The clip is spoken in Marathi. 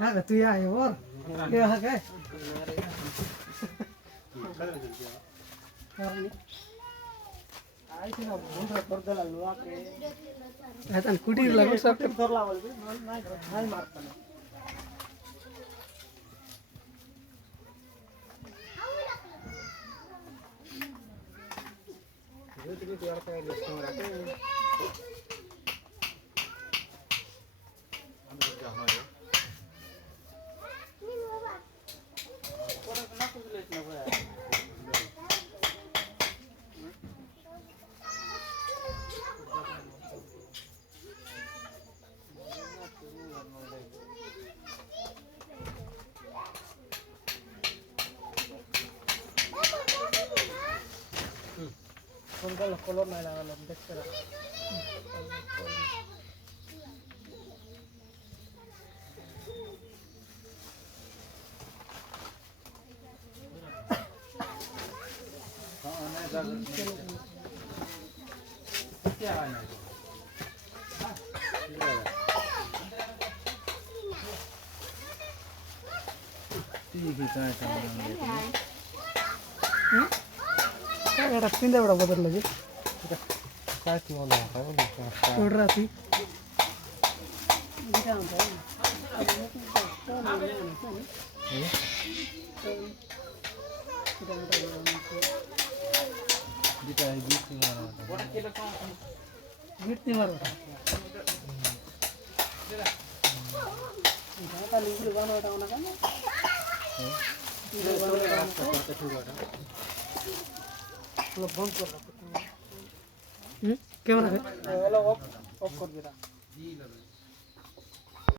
Ada tu ya, war. Ya काय? आता कुठे लागू शकते तर लावायचं नाही मारताना कोणता कलर नाही लावला देखते एवढा पिंदा एवढा बदलला की काय तुम्हाला एवढं राहते गिट्टी मार फोन कर कैमरा ऑफ कर दे रहा